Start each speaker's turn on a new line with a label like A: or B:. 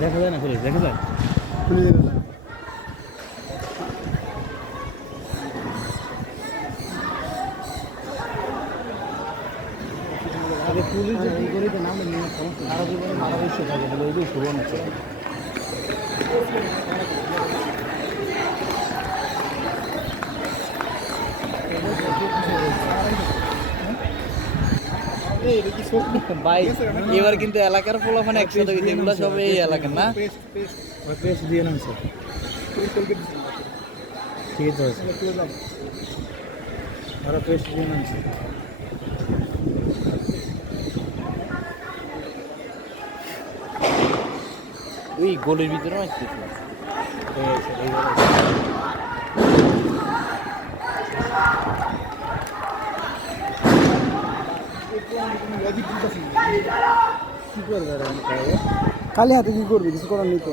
A: দেখা যায় না পুলিশ দেখা যায়?
B: খুলে দেবে না
A: আগে পুলিশ যে বিপরীতে নামলে নিয়ে সারা জীবনে মারা বসে থাকে বলে এই যে শুরু ভাই, এবার কিন্তু এলাকার পোলাফানে একসাথে গেছে এগুলো সব এই এলাকার না?
B: পেস্ট
A: দিয়ে পেস্ট দিয়ে নাম স্যার ওই গোলের ভিতরে আসতেছে।
B: খালি হাতে কি করবি? কিছু করার নেই তো?